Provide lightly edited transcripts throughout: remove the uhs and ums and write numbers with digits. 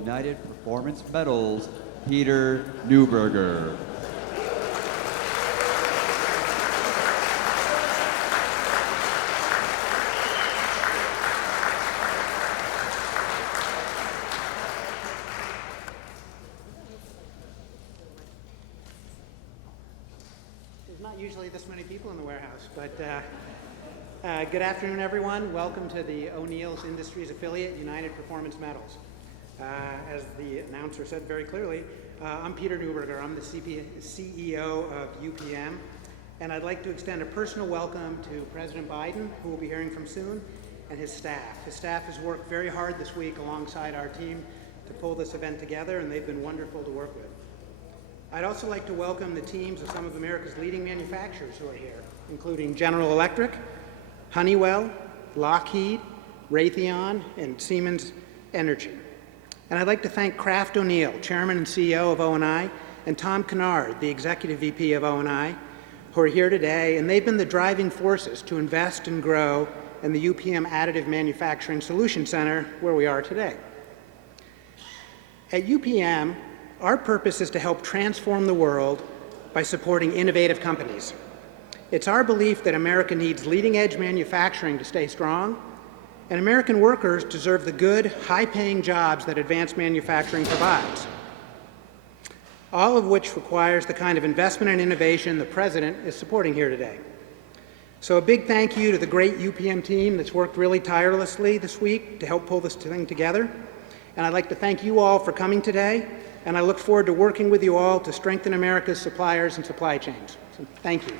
United Performance Medals, Peter Neuberger. There's not usually this many people in the warehouse, but good afternoon, everyone. Welcome to the O'Neill's Industries affiliate, United Performance Metals. As the announcer said very clearly, I'm Peter Neuberger. I'm the CEO of UPM, and I'd like to extend a personal welcome to President Biden, who we'll be hearing from soon, and his staff. His staff has worked very hard this week alongside our team to pull this event together, and they've been wonderful to work with. I'd also like to welcome the teams of some of America's leading manufacturers who are here, including General Electric, Honeywell, Lockheed, Raytheon, and Siemens Energy. And I'd like to thank Kraft O'Neill, Chairman and CEO of O&I, and Tom Kennard, the Executive VP of O&I, who are here today, and they've been the driving forces to invest and grow in the UPM Additive Manufacturing Solution Center, where we are today. At UPM, our purpose is to help transform the world by supporting innovative companies. It's our belief that America needs leading-edge manufacturing to stay strong, and American workers deserve the good, high-paying jobs that advanced manufacturing provides, all of which requires the kind of investment and innovation the President is supporting here today. So a big thank you to the great UPM team that's worked really tirelessly this week to help pull this thing together. And I'd like to thank you all for coming today, and I look forward to working with you all to strengthen America's suppliers and supply chains. So thank you.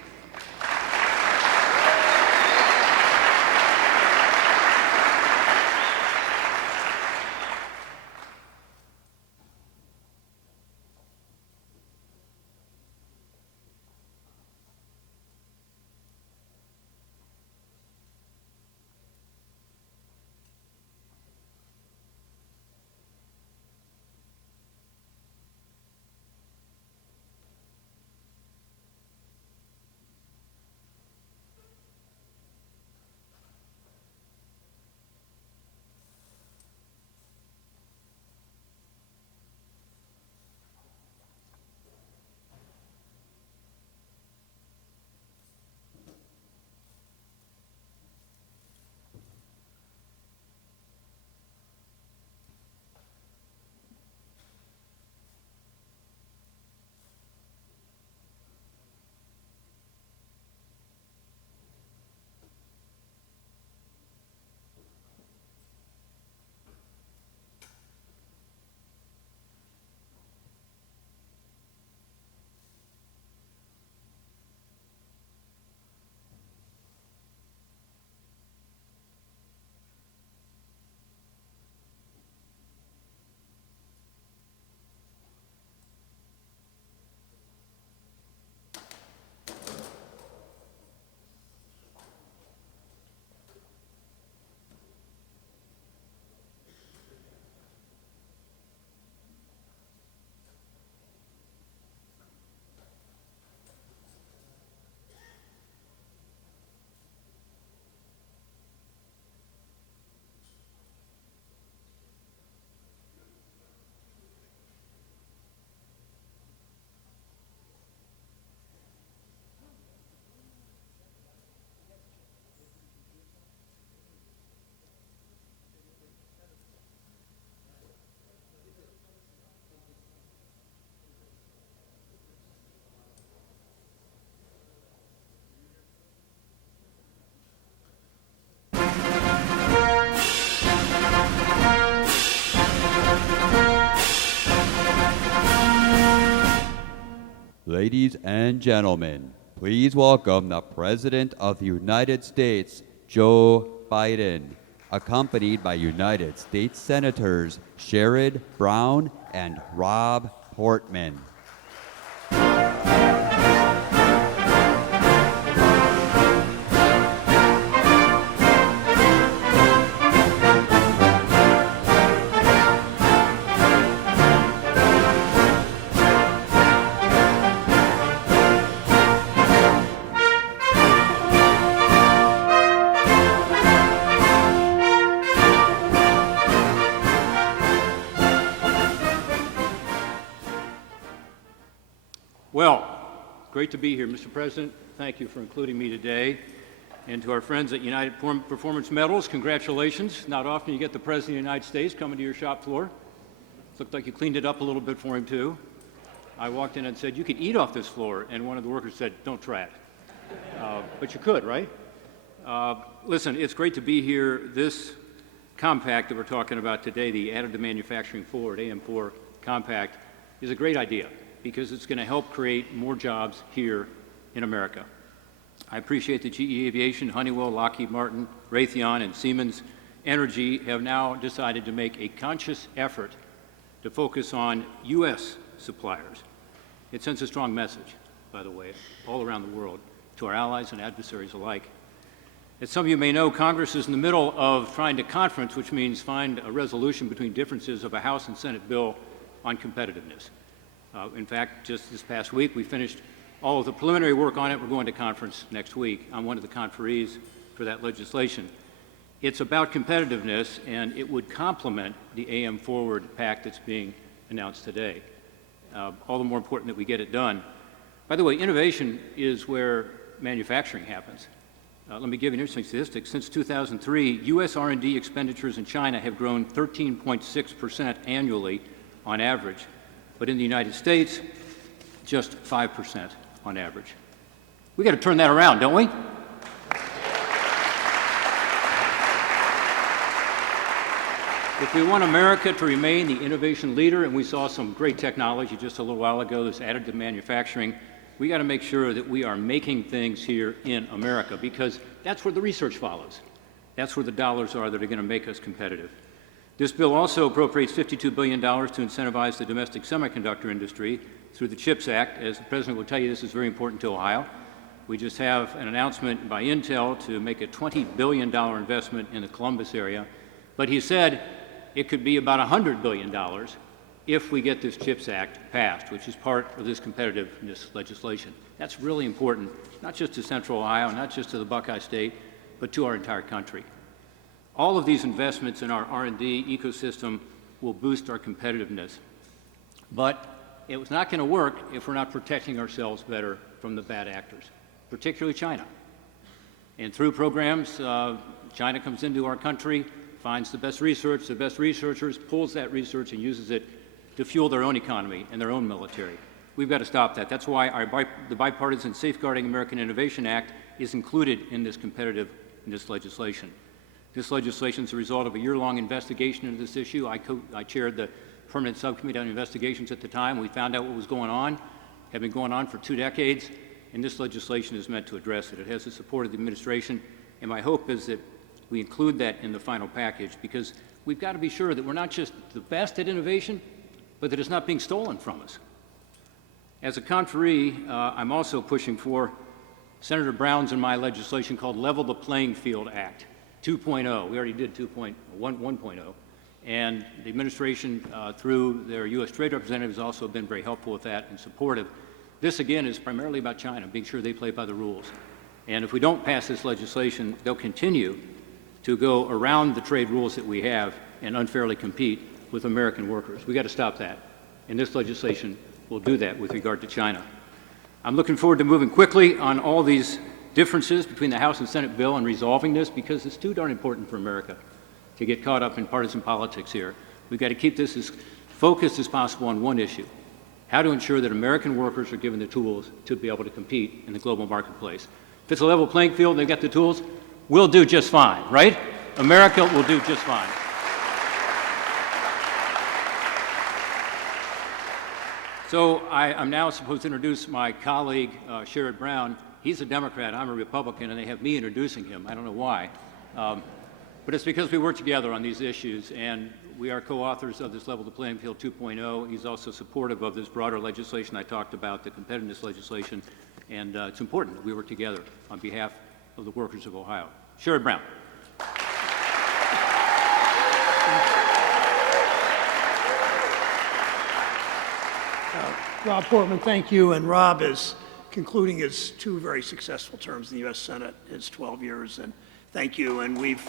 Ladies and gentlemen, please welcome the President of the United States, Joe Biden, accompanied by United States Senators Sherrod Brown and Rob Portman. Well, great to be here, Mr. President. Thank you for including me today. And to our friends at United Performance Metals, congratulations. Not often you get the President of the United States coming to your shop floor. It looked like you cleaned it up a little bit for him, too. I walked in and said, you could eat off this floor, and one of the workers said, don't try it. But you could, right? Listen, it's great to be here. This compact that we're talking about today, the Additive Manufacturing Forward, AM4 compact, is a great idea because it's going to help create more jobs here in America. I appreciate that GE Aviation, Honeywell, Lockheed Martin, Raytheon, and Siemens Energy have now decided to make a conscious effort to focus on U.S. suppliers. It sends a strong message, by the way, all around the world, to our allies and adversaries alike. As some of you may know, Congress is in the middle of trying to conference, which means find a resolution between differences of a House and Senate bill on competitiveness. In fact, just this past week, we finished all of the preliminary work on it. We're going to conference next week. I'm one of the conferees for that legislation. It's about competitiveness, and it would complement the AM Forward Pact that's being announced today. All the more important that we get it done. By the way, innovation is where manufacturing happens. Let me give you an interesting statistic. Since 2003, U.S. R&D expenditures in China have grown 13.6% annually on average, but in the United States, just 5% on average. We got to turn that around, don't we? If we want America to remain the innovation leader, and we saw some great technology just a little while ago, this additive manufacturing, we got to make sure that we are making things here in America because that's where the research follows. That's where the dollars are that are going to make us competitive. This bill also appropriates $52 billion to incentivize the domestic semiconductor industry through the CHIPS Act. As the President will tell you, this is very important to Ohio. We just have an announcement by Intel to make a $20 billion investment in the Columbus area. But he said it could be about $100 billion if we get this CHIPS Act passed, which is part of this competitiveness legislation. That's really important, not just to Central Ohio, not just to the Buckeye State, but to our entire country. All of these investments in our R&D ecosystem will boost our competitiveness. But it was not going to work if we're not protecting ourselves better from the bad actors, particularly China. And through programs, China comes into our country, finds the best research, the best researchers, pulls that research and uses it to fuel their own economy and their own military. We've got to stop that. That's why the Bipartisan Safeguarding American Innovation Act is included in this competitiveness legislation. This legislation is a result of a year-long investigation into this issue. I chaired the Permanent Subcommittee on Investigations at the time. We found out what was going on, had been going on for 2 decades, and this legislation is meant to address it. It has the support of the administration, and my hope is that we include that in the final package because we've got to be sure that we're not just the best at innovation, but that it's not being stolen from us. As a conferee, I'm also pushing for Senator Brown's and my legislation called Level the Playing Field Act 2.0. We already did 1.0. And the administration, through their U.S. Trade Representatives, has also been very helpful with that and supportive. This, again, is primarily about China, being sure they play by the rules. And if we don't pass this legislation, they'll continue to go around the trade rules that we have and unfairly compete with American workers. We've got to stop that. And this legislation will do that with regard to China. I'm looking forward to moving quickly on all these differences between the House and Senate bill and resolving this because it's too darn important for America to get caught up in partisan politics here. We've got to keep this as focused as possible on one issue, how to ensure that American workers are given the tools to be able to compete in the global marketplace. If it's a level playing field and they've got the tools, we'll do just fine, right? America will do just fine. So I'm now supposed to introduce my colleague, Sherrod Brown. He's a Democrat, I'm a Republican, and they have me introducing him. I don't know why. But it's because we work together on these issues, and we are co-authors of this Level the Playing Field 2.0. He's also supportive of this broader legislation I talked about, the competitiveness legislation, and it's important that we work together on behalf of the workers of Ohio. Sherrod Brown. Rob Portman, thank you. And Rob is concluding his 2 very successful terms in the U.S. Senate, his 12 years, and thank you. And we've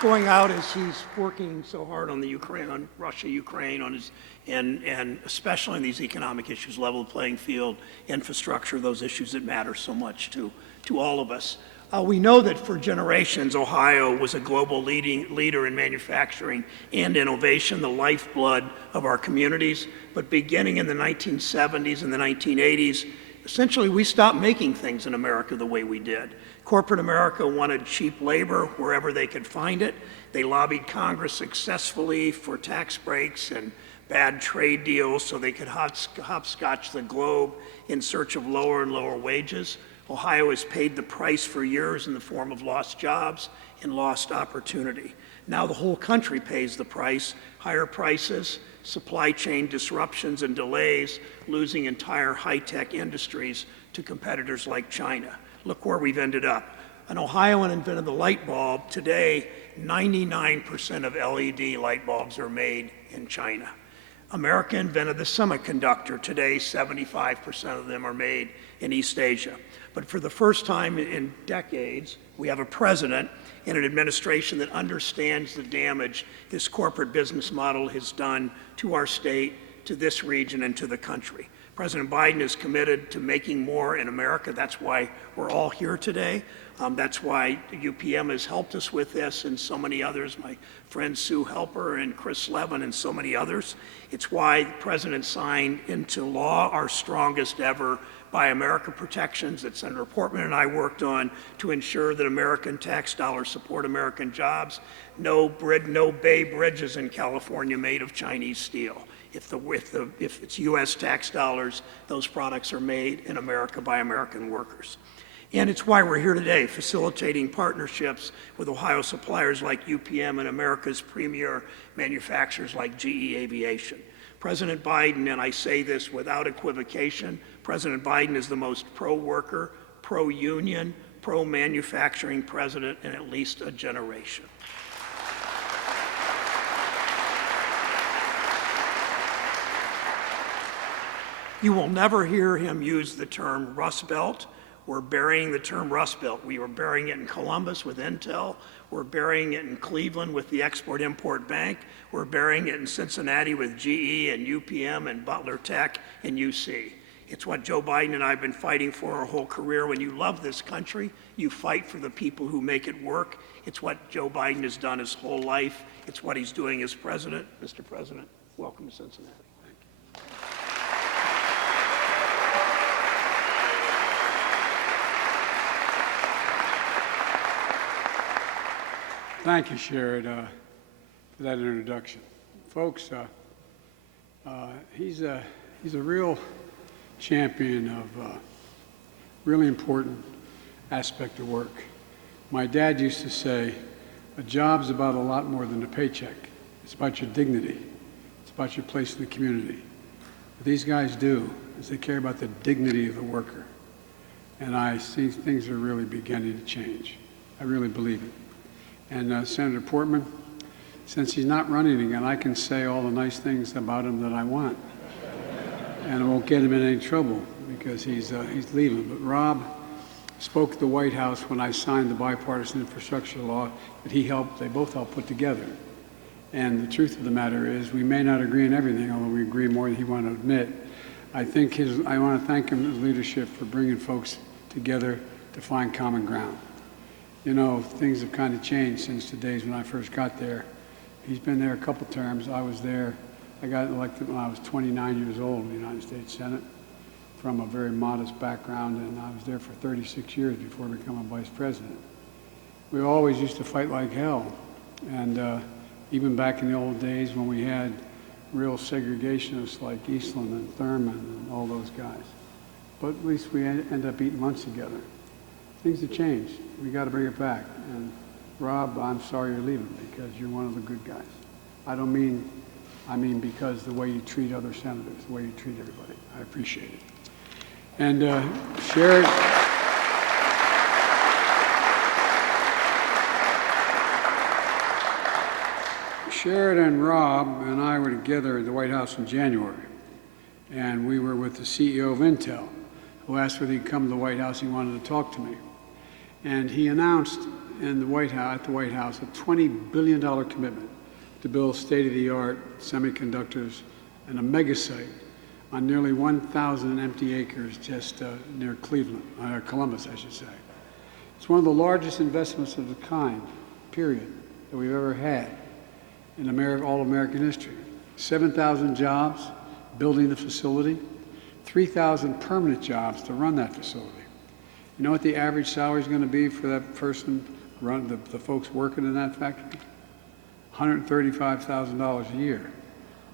going out as he's working so hard on the Ukraine, on Russia, Ukraine, on his, and especially on these economic issues, level playing field, infrastructure, those issues that matter so much to all of us. We know that for generations, Ohio was a global leader in manufacturing and innovation, the lifeblood of our communities. But beginning in the 1970s and the 1980s, essentially we stopped making things in America the way we did. Corporate America wanted cheap labor wherever they could find it. They lobbied Congress successfully for tax breaks and bad trade deals so they could hopscotch the globe in search of lower and lower wages. Ohio has paid the price for years in the form of lost jobs and lost opportunity. Now the whole country pays the price, higher prices, supply chain disruptions and delays, losing entire high-tech industries to competitors like China. Look where we've ended up. An Ohioan invented the light bulb. Today, 99% of LED light bulbs are made in China. America invented the semiconductor. Today, 75% of them are made in East Asia. But for the first time in decades, we have a president and an administration that understands the damage this corporate business model has done to our state, to this region, and to the country. President Biden is committed to making more in America. That's why we're all here today. That's why UPM has helped us with this and so many others, my friend Sue Helper and Chris Levin and so many others. It's why the President signed into law our strongest ever Buy America protections that Senator Portman and I worked on to ensure that American tax dollars support American jobs. No Bay Bridges in California made of Chinese steel. If it's U.S. tax dollars, those products are made in America by American workers. And it's why we're here today, facilitating partnerships with Ohio suppliers like UPM and America's premier manufacturers like GE Aviation. President Biden, and I say this without equivocation, President Biden is the most pro-worker, pro-union, pro-manufacturing president in at least a generation. You will never hear him use the term Rust Belt. We're burying the term Rust Belt. We were burying it in Columbus with Intel. We're burying it in Cleveland with the Export-Import Bank. We're burying it in Cincinnati with GE and UPM and Butler Tech and UC. It's what Joe Biden and I have been fighting for our whole career. When you love this country, you fight for the people who make it work. It's what Joe Biden has done his whole life. It's what he's doing as president. Mr. President, welcome to Cincinnati. Thank you, Sherrod, for that introduction. Folks, he's a real champion of really important aspect of work. My dad used to say, a job's about a lot more than a paycheck. It's about your dignity. It's about your place in the community. What these guys do is they care about the dignity of the worker. And I see things are really beginning to change. I really believe it. And Senator Portman, since he's not running again, I can say all the nice things about him that I want. And I won't get him in any trouble because he's leaving. But Rob spoke at the White House when I signed the Bipartisan Infrastructure Law that they both helped put together. And the truth of the matter is we may not agree on everything, although we agree more than he wanted to admit. I want to thank him for his leadership for bringing folks together to find common ground. You know, things have kind of changed since the days when I first got there. He's been there a couple terms. I was there. I got elected when I was 29 years old in the United States Senate from a very modest background, and I was there for 36 years before becoming vice president. We always used to fight like hell, and even back in the old days when we had real segregationists like Eastland and Thurman and all those guys. But at least we ended up eating lunch together. Things have changed. We got to bring it back. And Rob, I'm sorry you're leaving because you're one of the good guys. I mean because the way you treat other senators, the way you treat everybody. I appreciate it. And Sherrod and Rob and I were together at the White House in January. And we were with the CEO of Intel, who asked whether he'd come to the White House. He wanted to talk to me. And he announced in the White House, at the White House, a $20 billion commitment to build state-of-the-art semiconductors and a mega site on nearly 1,000 empty acres just near Cleveland, Columbus, I should say. It's one of the largest investments of the kind, period, that we've ever had in all American history. 7,000 jobs building the facility, 3,000 permanent jobs to run that facility. You know what the average salary is going to be for that person, the folks working in that factory? $135,000 a year.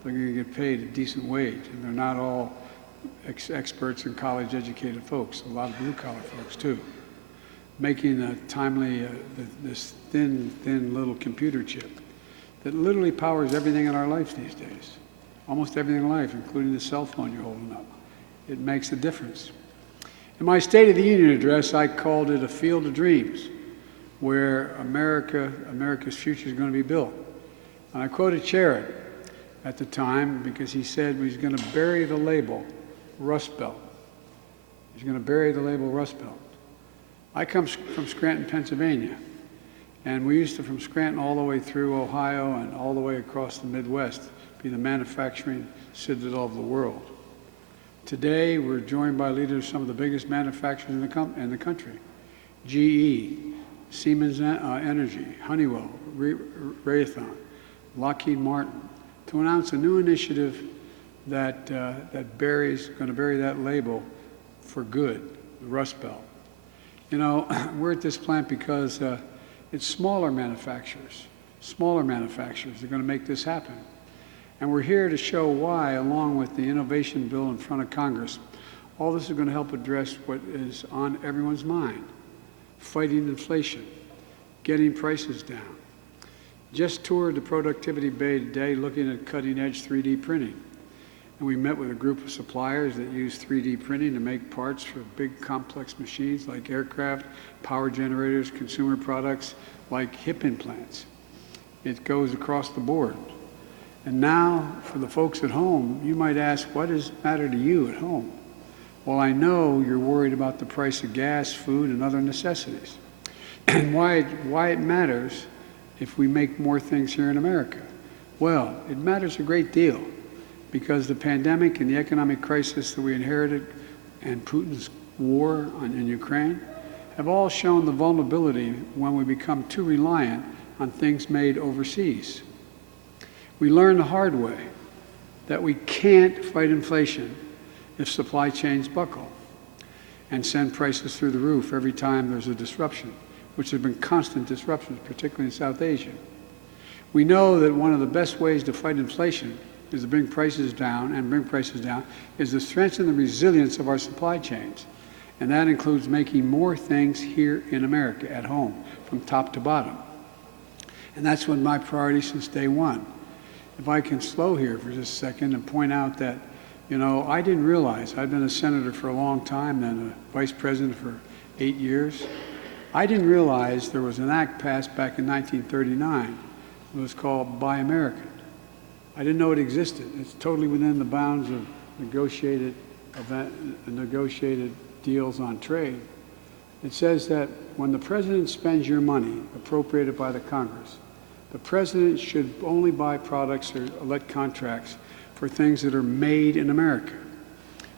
They're going to get paid a decent wage, and they're not all experts and college-educated folks. A lot of blue-collar folks too. Making a timely, this thin little computer chip that literally powers everything in our life these days. Almost everything in life, including the cell phone you're holding up. It makes a difference. In my State of the Union address, I called it a field of dreams, where America's future is going to be built. And I quoted Sherrod at the time because he said he's going to bury the label Rust Belt. He's going to bury the label Rust Belt. I come from Scranton, Pennsylvania, and we used to, from Scranton all the way through Ohio and all the way across the Midwest, be the manufacturing citadel of the world. Today, we're joined by leaders of some of the biggest manufacturers in the country. GE, Siemens Energy, Honeywell, Raytheon, Lockheed Martin, to announce a new initiative that going to bury that label for good, the Rust Belt. You know, we're at this plant because it's smaller manufacturers are going to make this happen. And we're here to show why, along with the innovation bill in front of Congress, all this is going to help address what is on everyone's mind: fighting inflation, getting prices down. Just toured the Productivity Bay today looking at cutting-edge 3D printing. And we met with a group of suppliers that use 3D printing to make parts for big complex machines like aircraft, power generators, consumer products like hip implants. It goes across the board. And now, for the folks at home, you might ask, what does it matter to you at home? Well, I know you're worried about the price of gas, food, and other necessities. And why it matters if we make more things here in America. Well, it matters a great deal because the pandemic and the economic crisis that we inherited and Putin's war in Ukraine have all shown the vulnerability when we become too reliant on things made overseas. We learned the hard way that we can't fight inflation if supply chains buckle and send prices through the roof every time there's a disruption, which have been constant disruptions, particularly in South Asia. We know that one of the best ways to fight inflation is to bring prices down, is to strengthen the resilience of our supply chains. And that includes making more things here in America, at home, from top to bottom. And that's been my priority since day one. If I can slow here for just a second and point out that, you know, I didn't realize, I've been a senator for a long time, then a vice president for 8 years. I didn't realize there was an act passed back in 1939. It was called Buy American. I didn't know it existed. It's totally within the bounds of negotiated deals on trade. It says that when the president spends your money appropriated by the Congress, the president should only buy products or let contracts for things that are made in America,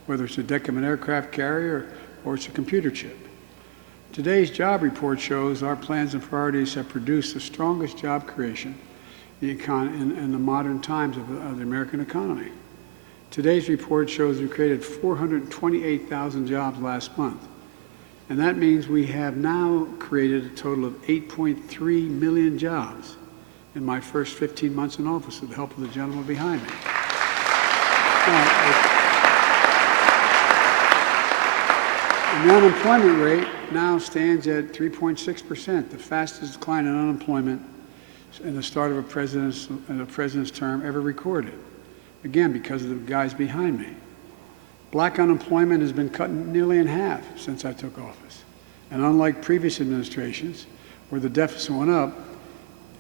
whether it's a deck of an aircraft carrier or it's a computer chip. Today's job report shows our plans and priorities have produced the strongest job creation in the modern times of the American economy. Today's report shows we created 428,000 jobs last month. And that means we have now created a total of 8.3 million jobs in my first 15 months in office with the help of the gentleman behind me. And the unemployment rate now stands at 3.6%, the fastest decline in unemployment in the start of a president's term ever recorded. Again, because of the guys behind me. Black unemployment has been cut nearly in half since I took office. And unlike previous administrations, where the deficit went up,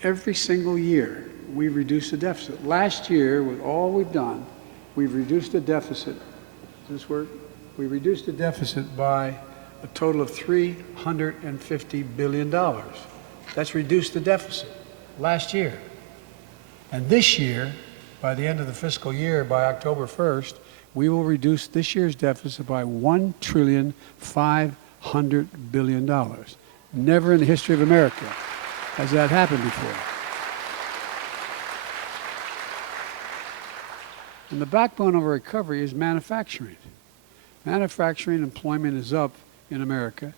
every single year we've reduced the deficit. Last year, with all we've done, we've reduced the deficit. Does this work? We reduced the deficit by a total of $350 billion. That's reduced the deficit last year. And this year, by the end of the fiscal year, by October 1st, we will reduce this year's deficit by $1,500 billion. Never in the history of America has that happened before. And the backbone of our recovery is manufacturing. Manufacturing employment is up in America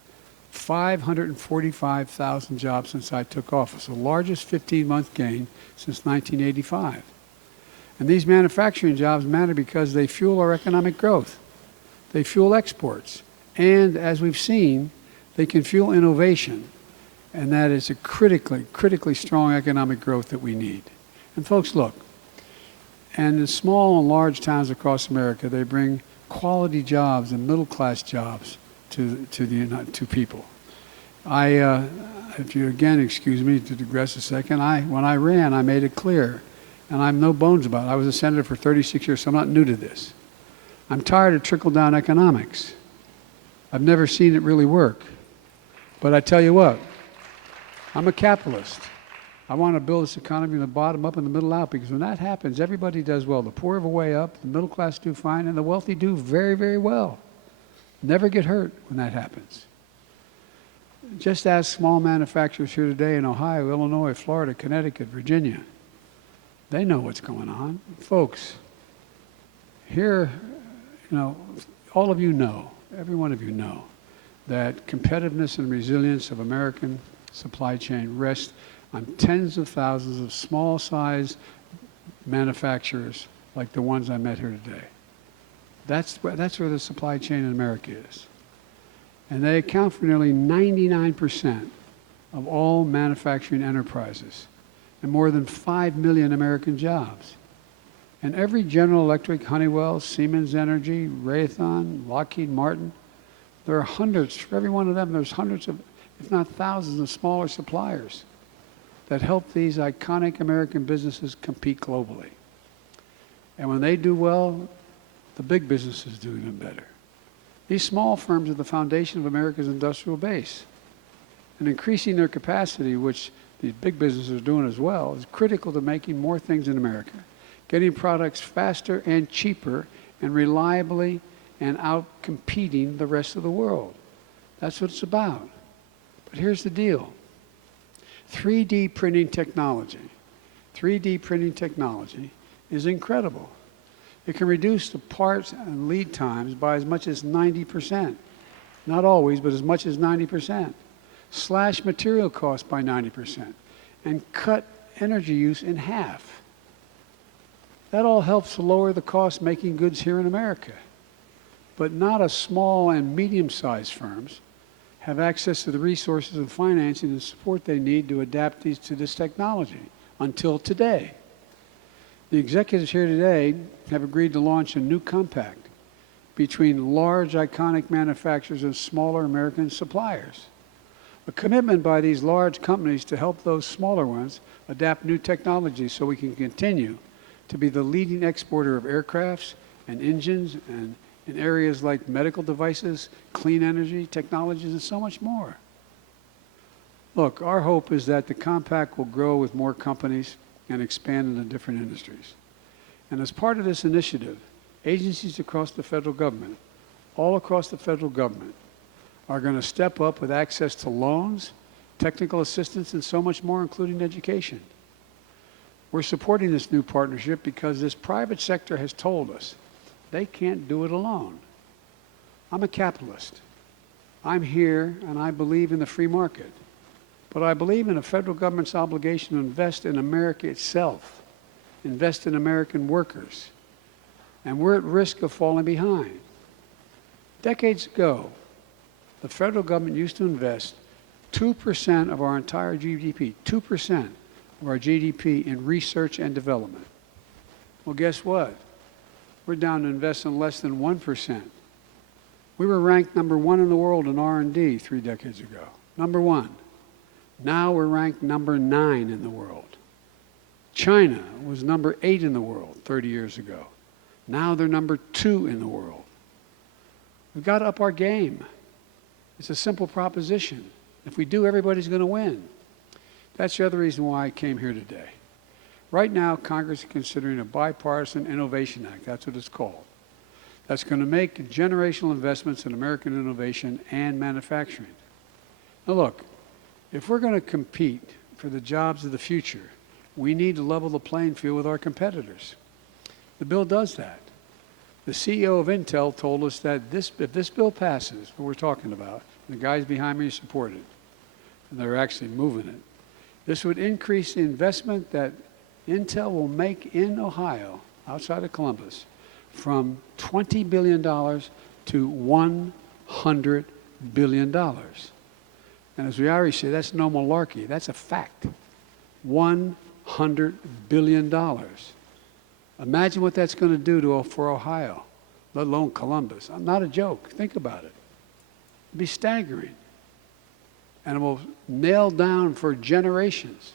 545,000 jobs since I took office, the largest 15-month gain since 1985. And these manufacturing jobs matter because they fuel our economic growth. They fuel exports. And as we've seen, they can fuel innovation. And that is a critically strong economic growth that we need. And folks, look, and in small and large towns across America, they bring quality jobs and middle-class jobs to people. If you again excuse me to digress a second, when I ran, I made it clear, and I'm no bones about it. I was a senator for 36 years, so I'm not new to this. I'm tired of trickle-down economics. I've never seen it really work. But I tell you what, I'm a capitalist. I want to build this economy from the bottom up and the middle out, because when that happens, everybody does well. The poor have a way up, the middle class do fine, and the wealthy do very, very well. Never get hurt when that happens. Just ask small manufacturers here today in Ohio, Illinois, Florida, Connecticut, Virginia. They know what's going on. Folks, here, all of you know, every one of you know, that competitiveness and resilience of American supply chain rest on tens of thousands of small-sized manufacturers like the ones I met here today. That's where the supply chain in America is. And they account for nearly 99% of all manufacturing enterprises and more than 5 million American jobs. And every General Electric, Honeywell, Siemens Energy, Raytheon, Lockheed Martin, there are hundreds, for every one of them, there's hundreds of, if not thousands of smaller suppliers that help these iconic American businesses compete globally. And when they do well, the big businesses do even better. These small firms are the foundation of America's industrial base. And increasing their capacity, which these big businesses are doing as well, is critical to making more things in America, getting products faster and cheaper and reliably and out-competing the rest of the world. That's what it's about. But here's the deal. 3D printing technology is incredible. It can reduce the parts and lead times by as much as 90%. Not always, but as much as 90%. Slash material costs by 90% and cut energy use in half. That all helps to lower the cost making goods here in America. But not as small and medium-sized firms have access to the resources and financing and support they need to adapt to this technology until today. The executives here today have agreed to launch a new compact between large iconic manufacturers and smaller American suppliers. A commitment by these large companies to help those smaller ones adapt new technologies so we can continue to be the leading exporter of aircrafts and engines and in areas like medical devices, clean energy, technologies, and so much more. Look, our hope is that the compact will grow with more companies and expand into different industries. And as part of this initiative, agencies across the federal government, all across the federal government, are going to step up with access to loans, technical assistance, and so much more, including education. We're supporting this new partnership because this private sector has told us they can't do it alone. I'm a capitalist. I'm here and I believe in the free market. But I believe in the federal government's obligation to invest in America itself, invest in American workers. And we're at risk of falling behind. Decades ago, the federal government used to invest 2% of our entire GDP, 2% of our GDP in research and development. Well, guess what? We're down to invest in less than 1%. We were ranked number 1 in the world in R&D 3 decades ago. Number 1. Now we're ranked number 9 in the world. China was number 8 in the world 30 years ago. Now they're number 2 in the world. We've got to up our game. It's a simple proposition. If we do, everybody's going to win. That's the other reason why I came here today. Right now, Congress is considering a Bipartisan Innovation Act. That's what it's called. That's going to make generational investments in American innovation and manufacturing. Now look, if we're going to compete for the jobs of the future, we need to level the playing field with our competitors. The bill does that. The CEO of Intel told us that if this bill passes, what we're talking about, the guys behind me support it, and they're actually moving it, this would increase the investment that Intel will make in Ohio, outside of Columbus, from $20 billion to $100 billion. And as we already say, that's no malarkey. That's a fact. $100 billion. Imagine what that's going to do for Ohio, let alone Columbus. Not a joke. Think about it. It'd be staggering. And it will nail down for generations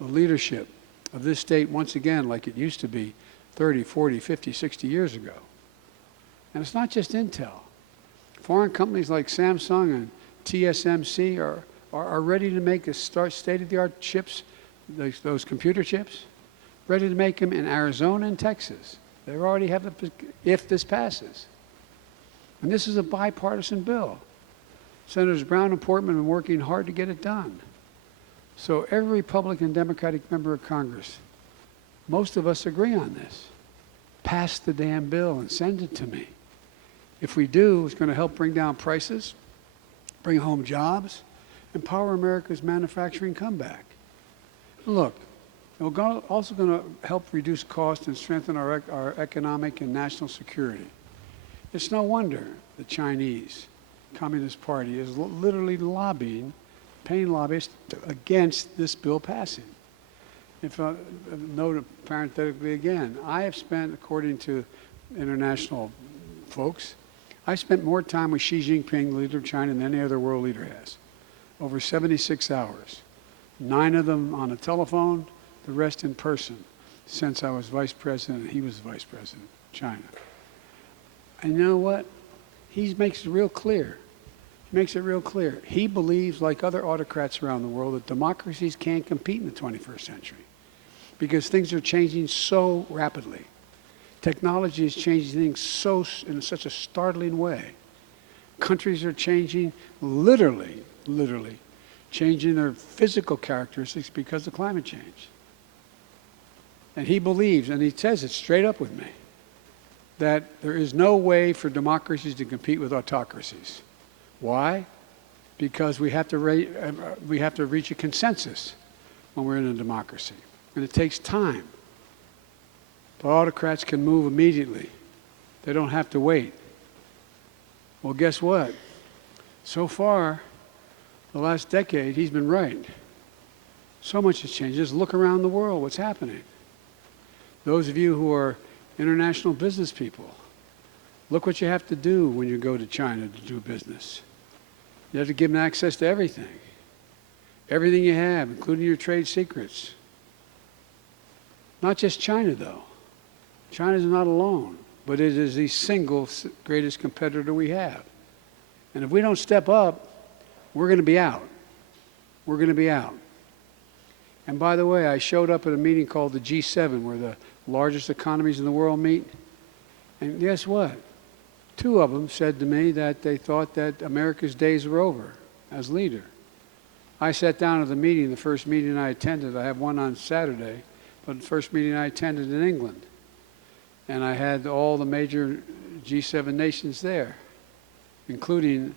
the leadership of this state once again like it used to be 30, 40, 50, 60 years ago. And it's not just Intel. Foreign companies like Samsung and TSMC are ready to make state-of-the-art chips, those computer chips, ready to make them in Arizona and Texas. They already have if this passes. And this is a bipartisan bill. Senators Brown and Portman have been working hard to get it done. So every Republican and Democratic member of Congress, most of us agree on this. Pass the damn bill and send it to me. If we do, it's going to help bring down prices, bring home jobs, and power America's manufacturing comeback. Look, it's also going to help reduce costs and strengthen our economic and national security. It's no wonder the Chinese Communist Party is literally paying lobbyists against this bill passing. If I note parenthetically again, I have spent, according to international folks, I spent more time with Xi Jinping, the leader of China, than any other world leader has. Over 76 hours. 9 of them on the telephone, the rest in person, since I was vice president and he was vice president of China. And you know what? He makes it real clear. He makes it real clear. He believes, like other autocrats around the world, that democracies can't compete in the 21st century because things are changing so rapidly. Technology is changing things in such a startling way. Countries are changing, literally changing their physical characteristics because of climate change. And he believes, and he says it straight up with me, that there is no way for democracies to compete with autocracies. Why? Because we have to reach a consensus when we're in a democracy. And it takes time. But autocrats can move immediately. They don't have to wait. Well, guess what? So far, the last decade, he's been right. So much has changed. Just look around the world, what's happening. Those of you who are international business people, look what you have to do when you go to China to do business. You have to give them access to everything. Everything you have, including your trade secrets. Not just China, though. China's not alone, but it is the single greatest competitor we have. And if we don't step up, we're going to be out. We're going to be out. And by the way, I showed up at a meeting called the G7, where the largest economies in the world meet. And guess what? 2 of them said to me that they thought that America's days were over as leader. I sat down at the meeting, the first meeting I attended. I have one on Saturday, but the first meeting I attended in England. And I had all the major G7 nations there, including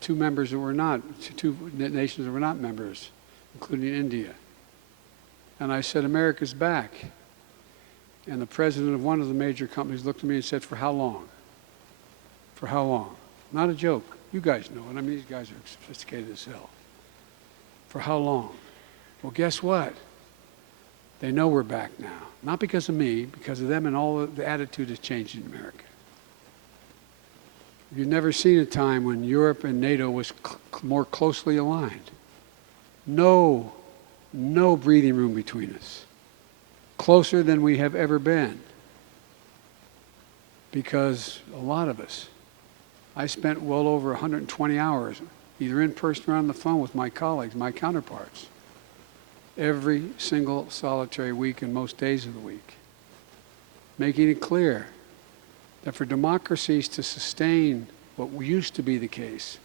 2 members that were not, 2 nations that were not members, including India. And I said, America's back. And the president of one of the major companies looked at me and said, for how long? For how long? Not a joke. You guys know it. I mean, these guys are sophisticated as hell. For how long? Well, guess what? They know we're back now. Not because of me, because of them, and all the attitude has changed in America. You've never seen a time when Europe and NATO was more closely aligned. No breathing room between us. Closer than we have ever been. Because a lot of us, I spent well over 120 hours, either in person or on the phone with my colleagues, my counterparts. every single solitary week and most days of the week, making it clear that for democracies to sustain what used to be the case,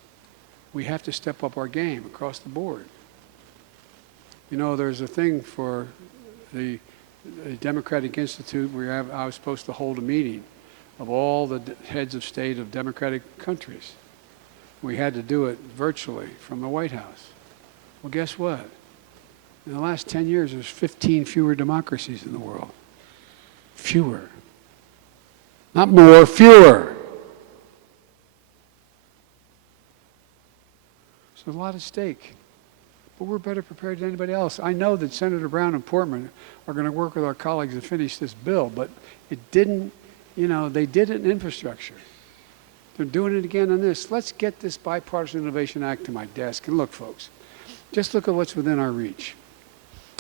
we have to step up our game across the board. You know, there's a thing for the Democratic Institute where I was supposed to hold a meeting of all the heads of state of democratic countries. We had to do it virtually from the White House. Well, guess what? In the last 10 years, there's 15 fewer democracies in the world. Fewer. Not more, fewer. So there's a lot at stake. But we're better prepared than anybody else. I know that Senator Brown and Portman are going to work with our colleagues to finish this bill, but it didn't, you know, they did it in infrastructure. They're doing it again on this. Let's get this Bipartisan Innovation Act to my desk. And look, folks, just look at what's within our reach.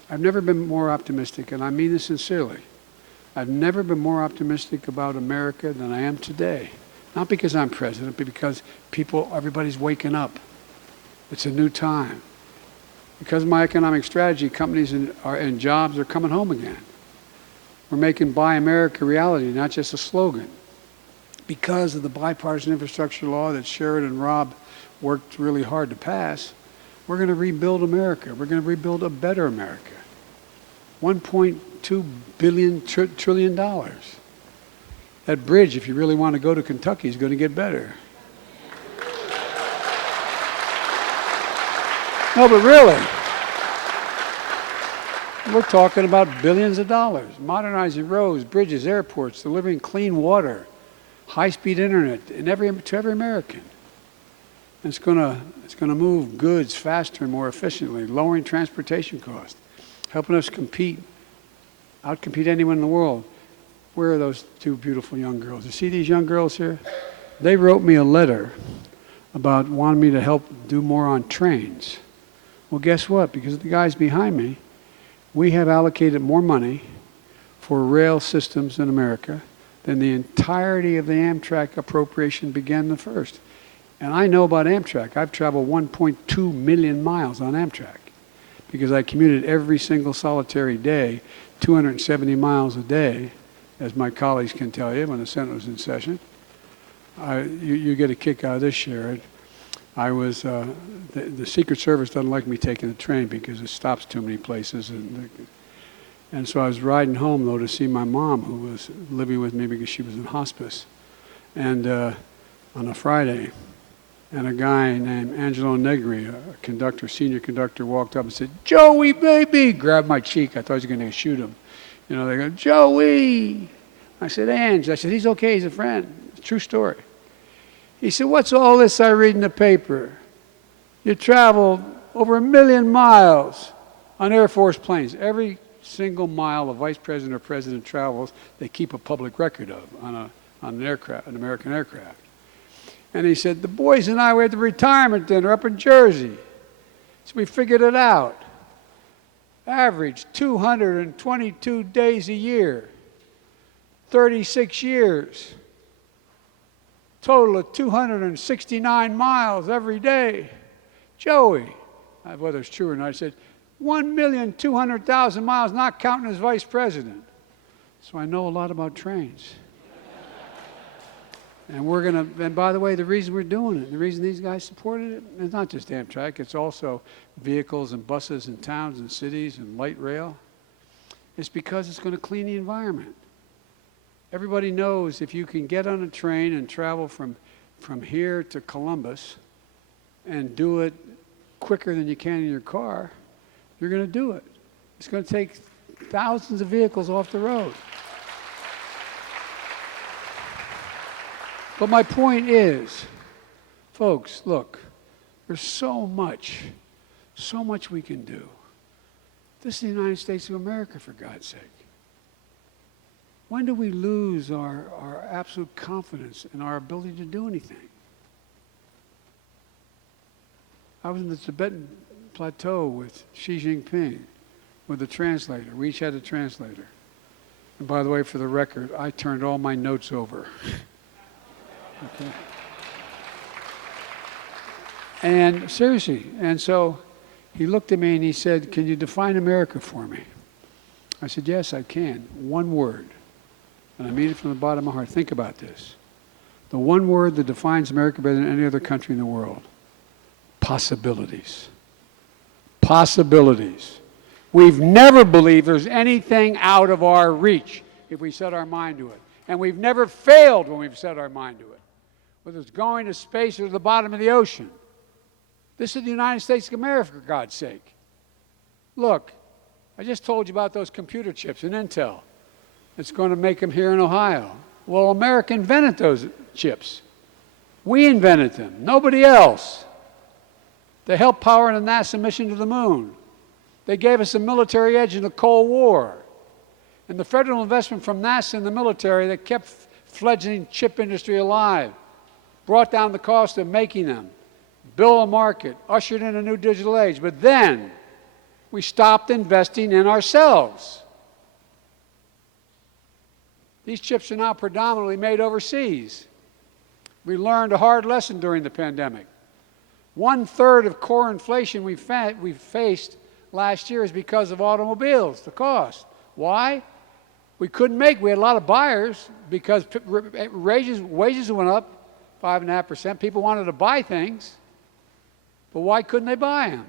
I've never been more optimistic, and I mean this sincerely. I've never been more optimistic about America than I am today. Not because I'm president, but because everybody's waking up. It's a new time. Because of my economic strategy, companies and jobs are coming home again. We're making Buy America reality, not just a slogan. Because of the bipartisan infrastructure law that Sherrod and Rob worked really hard to pass, we're going to rebuild America. We're going to rebuild a better America. $1.2 trillion. That bridge, if you really want to go to Kentucky, is going to get better. No, but really, we're talking about billions of dollars, modernizing roads, bridges, airports, delivering clean water, high-speed internet to every American. And it's going to move goods faster and more efficiently, lowering transportation costs, helping us outcompete anyone in the world. Where are those two beautiful young girls? You see these young girls here? They wrote me a letter about wanting me to help do more on trains. Well, guess what? Because of the guys behind me, we have allocated more money for rail systems in America than the entirety of the Amtrak appropriation began the first. And I know about Amtrak. I've traveled 1.2 million miles on Amtrak because I commuted every single solitary day, 270 miles a day, as my colleagues can tell you when the Senate was in session. You get a kick out of this, Sherrod. The Secret Service doesn't like me taking the train because it stops too many places. And so I was riding home, though, to see my mom, who was living with me because she was in hospice, and on a Friday. And a guy named Angelo Negri, a conductor, senior conductor, walked up and said, "Joey, baby!" Grabbed my cheek. I thought he was going to shoot him. You know, they go, "Joey!" I said, "Ange." I said, "He's okay. He's a friend." It's a true story. He said, "What's all this I read in the paper? You traveled over 1 million miles on Air Force planes." Every single mile a vice president or president travels, they keep a public record of on an aircraft, an American aircraft. And he said, "The boys and I were at the retirement dinner up in Jersey. So we figured it out. Average 222 days a year, 36 years. Total of 269 miles every day. Joey," whether it's true or not, I said, 1,200,000 miles, not counting as vice president. So I know a lot about trains. And by the way, the reason we're doing it, the reason these guys supported it, it's not just Amtrak, it's also vehicles and buses in towns and cities and light rail. It's because it's going to clean the environment. Everybody knows if you can get on a train and travel from here to Columbus and do it quicker than you can in your car, you're going to do it. It's going to take thousands of vehicles off the road. But my point is, folks, look, there's so much we can do. This is the United States of America, for God's sake. When do we lose our absolute confidence in our ability to do anything? I was in the Tibetan plateau with Xi Jinping, with a translator. We each had a translator. And by the way, for the record, I turned all my notes over. Okay. And seriously, and so He looked at me and he said, "Can you define America for me?" I said, "Yes, I can. One word." And I mean it from the bottom of my heart. Think about this. The one word that defines America better than any other country in the world: possibilities. Possibilities. We've never believed there's anything out of our reach if we set our mind to it. And we've never failed when we've set our mind to it. Whether it's going to space or to the bottom of the ocean. This is the United States of America, for God's sake. Look, I just told you about those computer chips in Intel. It's going to make them here in Ohio. Well, America invented those chips. We invented them, nobody else. They helped power the NASA mission to the moon. They gave us a military edge in the Cold War. And the federal investment from NASA in the military that kept fledgling chip industry alive, brought down the cost of making them, built a market, ushered in a new digital age. But then we stopped investing in ourselves. These chips are now predominantly made overseas. We learned a hard lesson during the pandemic. 1/3 of core inflation we faced last year is because of automobiles, the cost. Why? We had a lot of buyers because wages went up 5.5%. People wanted to buy things, but why couldn't they buy them?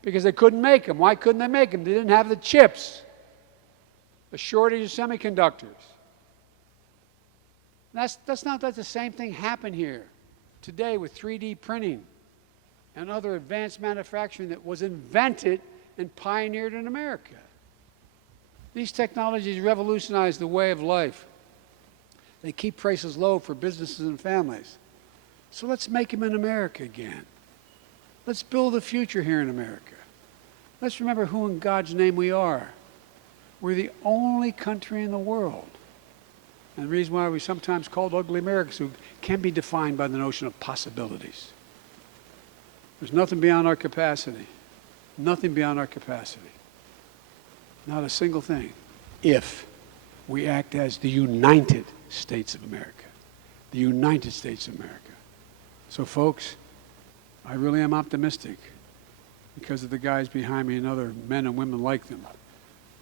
Because they couldn't make them. Why couldn't they make them? They didn't have the chips, the shortage of semiconductors. Let's not let the same thing happen here today with 3D printing and other advanced manufacturing that was invented and pioneered in America. These technologies revolutionize the way of life. They keep prices low for businesses and families. So let's make them in America again. Let's build a future here in America. Let's remember who in God's name we are. We're the only country in the world. And the reason why we're sometimes called ugly Americans, who can be defined by the notion of possibilities. There's nothing beyond our capacity. Nothing beyond our capacity. Not a single thing. If we act as the United States of America. The United States of America. So folks, I really am optimistic because of the guys behind me and other men and women like them.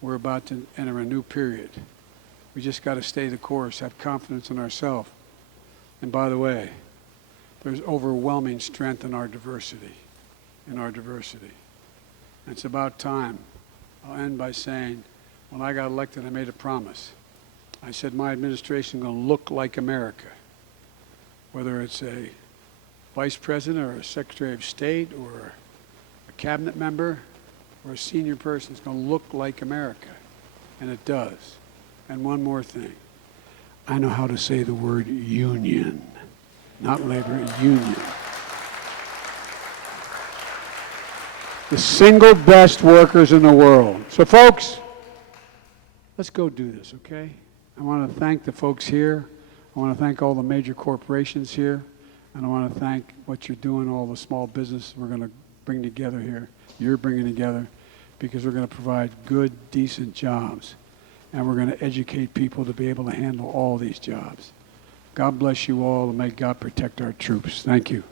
We're about to enter a new period. We just got to stay the course, have confidence in ourselves. And by the way, there's overwhelming strength in our diversity. And it's about time. I'll end by saying, when I got elected, I made a promise. I said my administration is going to look like America. Whether it's a vice president or a secretary of state or a cabinet member or a senior person, it's going to look like America. And it does. And one more thing. I know how to say the word union. Not labor, union. The single best workers in the world. So folks, let's go do this, okay? I want to thank the folks here. I want to thank all the major corporations here. And I want to thank what you're doing, all the small businesses we're going to bring together here. You're bringing together because we're going to provide good, decent jobs. And we're going to educate people to be able to handle all these jobs. God bless you all, and may God protect our troops. Thank you.